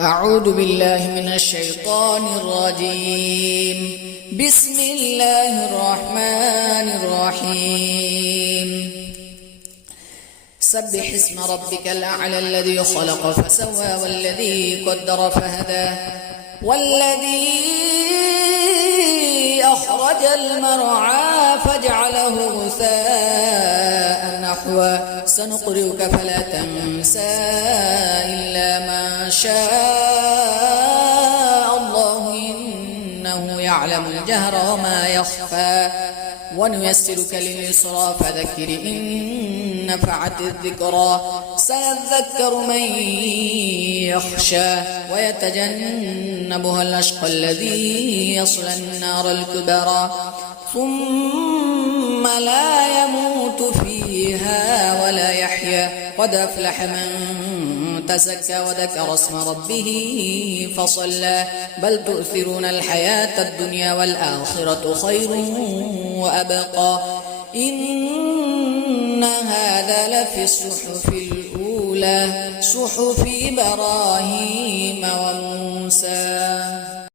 أعوذ بالله من الشيطان الرجيم. بسم الله الرحمن الرحيم. سبح اسم ربك الأعلى الذي خلق فسوى والذي قدر فهدى والذي أخرج المرعى فجعله غثاء نحوا سنقرئك فلا تنسى إلا ما شاء الله إنه يعلم الجهر وما يخفى ونيسرك لليسرى فذكر إن نفعت الذكرى سيذكر من يخشى ويتجنبها الأشقى الذي يصلى النار الكبرى ثم لا يموت فيها ولا يحيا قد أفلح من تزكى وذكر اسم ربه فصلى بل تؤثرون الحياة الدنيا والآخرة خير وأبقى إن هذا لفي الصحف الأولى صحف إبراهيم وموسى.